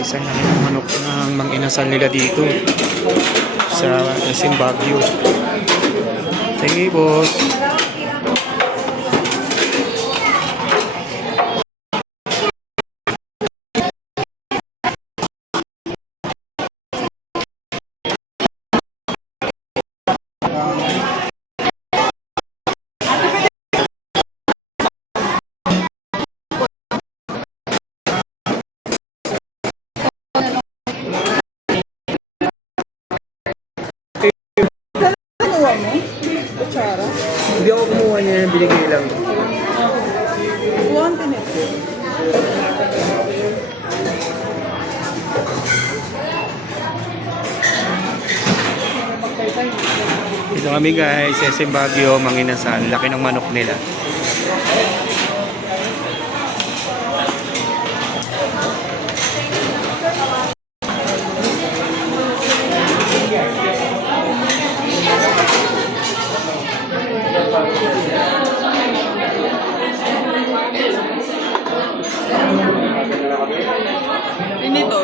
guys, ang laki ng manok ng mang-inasal nila dito sa SM Baguio. Thank you, boss. Kinuha mo? Kutsara? Hindi ako kumuha niya, binigay lang. Buwan din ito. Dito kami guys, SM Baguio, mang-inasal. Laki ng manok nila. Ini to.